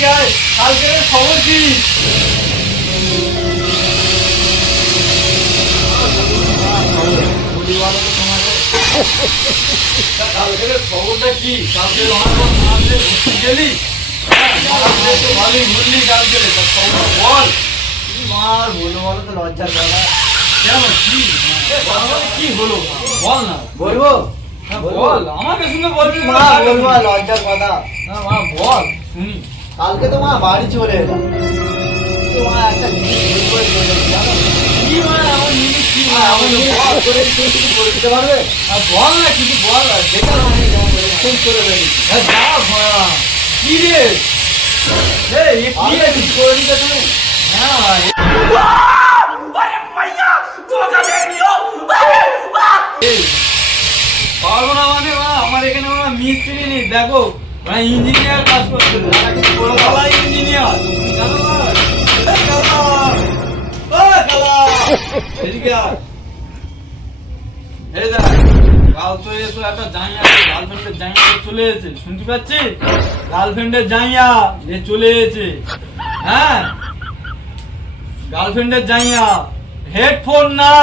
কালকে খবর কি? কালকে খবরটা কি? কালকে গেলি ভালোই ঘুরলি কালকে, বল। আর বলো বলো তো লজ্জার কথা। কেন কি কি হলো বল না। বলবো বল, আমাকে শুনে বলবি? মা বলবো লজ্জার কথা। না মা বল শুনি। কালকে তো মা বাড়ি চলে এলাম, তো মা একটা জিনিস ভুল করে চলে এলাম, জানো? কি মানে আমার জিনিস কি? আমার জিনিস ভুল করে তুমি কিছু করে দিতে পারবে? বল না, কিছু বল না। বেকার মানে খুব করে ফেলেছি। যা কি রে? কি রে কিছু করে দিতে তুমি? হ্যাঁ পারবো না মানে আমার এখানে মিস্ত্রি নেই, দেখো ইঞ্জিনিয়ার কাজ করছে, ইঞ্জিনিয়ার জানো না? এদিকে আয়। এই দেখ, কাল তো এসো একটা জাইয়া, গার্লফ্রেন্ডের জাইয়া চলে এসেছে, শুনতে পাচ্ছিস? গার্লফ্রেন্ডের জাইয়া যে চলে এসেছে। হ্যাঁ গার্লফ্রেন্ডের জাইয়া, হেডফোন না,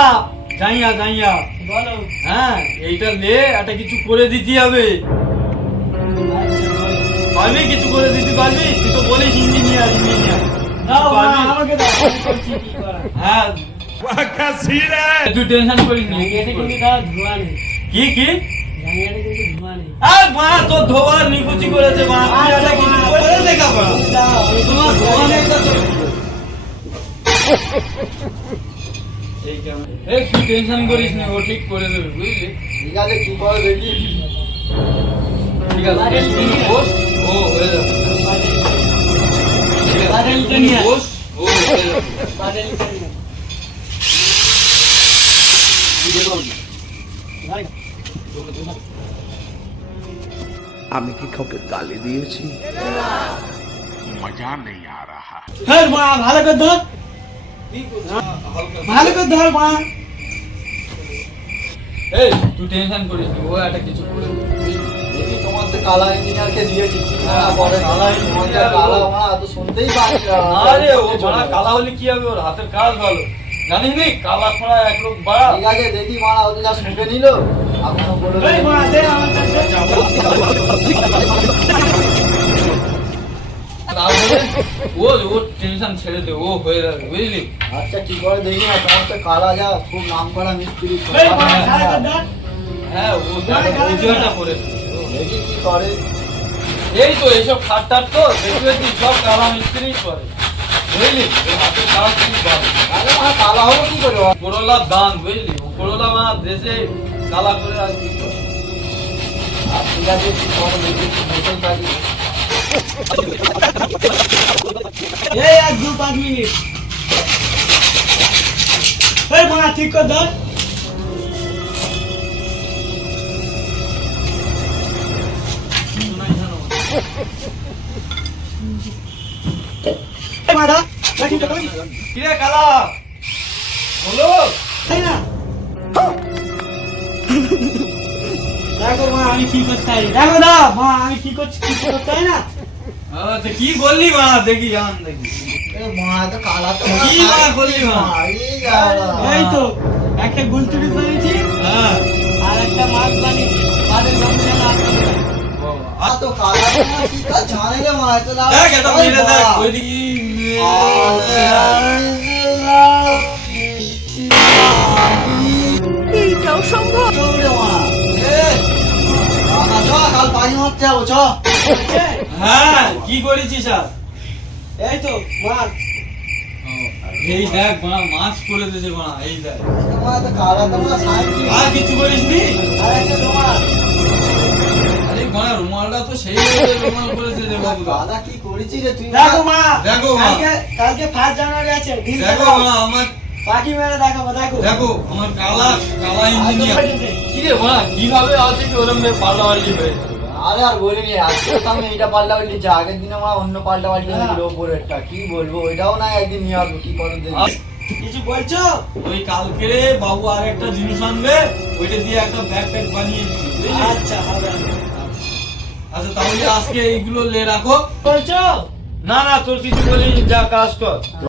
জাইয়া জাইয়া। বলো। হ্যাঁ এইটা লে, একটা কিছু করে দিতে হবে। পারবি কিছু করে দিতে পারবি? তুই তো বলিস ইঞ্জিনিয়ার ইঞ্জিনিয়ার। দাও মা, আমাকে দাও, আমি করছি কি করা। হ্যাঁ তুই টেনশন করিস না। জায়গাটা কিন্তু দাও ধোয়া নেই, কি কি? জায়গাটা কিন্তু ধোয়া নেই। আর মা তো ধোয়ার নিকুচি করেছে মা, তুই একটা কিছু করে দেখাবো। দাও, তোমার ধোয়া নেই তো এই কেমন? এই তুই টেনশন করিস না, ও ঠিক করে দেবে বুঝলি? ঠিক আছে কি করে দেখি। ঠিক আছে তুই বস, ও হয়ে যাবে। ঠিক আছে, বাদলটা তুই নিয়ে আয়। বস, ও হয়ে যাবে। বাদলটা নিয়ে আয়। ভাই, আমি কি কাউকে গালি দিয়েছি? मजा नहीं आ रहा। হ্যাঁ মা, ভালো করে ধর, ভালো করে ধর মা। এই তুই টেনশন করিস না, ও একটা কিছু করে দেবে বুঝলি? দেখি তোমার তো কালা ইঞ্জিনিয়ারকে দিয়েছি, কি না করে কালা তোমার engineer কালা ও। মা তো শুনতেই পারি না। আরে ও বড়া কালা হলে কি হবে? ওর হাতের কাজ ভালো, জানিস নি? কালা খোঁড়া এক লোক বাড়া। ঠিক আছে দেখি মা, ও তো যা শুনে নিল এখনো বলে এই মা, দে আমার কাছে। তারপরে ও টেনশন ছেড়ে দে, ও হয়ে যাবে বুঝলি? আচ্ছা কি করে দেখি না, তোমার তো কালা যা খুব নাম করা মিস্ত্রি। এই মা, হ্যাঁ ও বুঝিয়াটা করে দে। দেখি কি করে। এই তো এইসব খাট টাট তো দেখবে তুই সব কালা মিস্ত্রি করে বুঝলি? ওর হাতের কাজ খুব ভালো। আরে মা কালা হবো কি করে? করলার দান বুঝলি? ও করলা মা দেশে কালা করে আর কি করে? আর ঠিক আছে কি করে দেখি, বসেই থাকি। এই আর 2-5 মিনিট। এই মা ঠিক করে ধর। এই মা ধর, ঠিক করে ধর। কিরে কালা বলো। তাই না? দেখো মা আমি কি করতে চাই, দেখো না মা আমি কি করছি, কিছু করতে চাই না। আচ্ছা কি বললি মা? দেখি জান দেখি। এ মা তো কালা তো কি মা বললি মা? এই তো একটা গুলটুরি বানিয়েছি হ্যাঁ আর একটা মাছ বানিয়েছি, তাদের গন্ধে যেন আসতে পারে। আর তো কালা তো মা কি কাজ জানে রে মা, এত দাও। দেখ এটা মেরে দেখ ওইদিকে। এইটাও সম্ভব রে মা। কাল পানি হচ্ছে যাবো চ। হ্যাঁ কি করেছিস আর? এই তো মাছ। এই দেখ মা, মাছ করে দিয়েছে মা, এই দেখ। তোমার তো কালা তো মা সাইড আর কিছু করিস নি? আর একটা রুমাল। আরে মা রুমালটা তো সেই রুমাল করেছে রে বাবু। দাদা কি করেছি রে তুই? দেখো মা, দেখো মা, কালকে 1 জানুয়ারি আছে, ঢিল দেখো দেখাও। মা আমার, পাখি মেরে দেখাবো, দেখো দেখো আমার কালা কালা ইঞ্জিনিয়ার। কি রে মা, কিভাবে আছে কি ওরম পাল্টাপাল্টি হয়ে? আরে আর বলিনি, আজকে তো আমি এটা পাল্টা পাল্টি যা, আগের দিনে আমার অন্য পাল্টা পাল্টি হয়েছিল উপরেরটা, কি বলবো ওইটাও না একদিন নিয়ে আসবো, কি করে দেখি। কিছু বলছো? ওই কালকে বাবু আর একটা জিনিস আনবে, ওইটা দিয়ে একটা ব্যাগ প্যাক বানিয়ে দিবি বুঝলি? আচ্ছা হবে। আচ্ছা তাহলে আজকে এইগুলো লে রাখো। বলছো? না না তোর কিছু বলিনি, যা কাজ কর।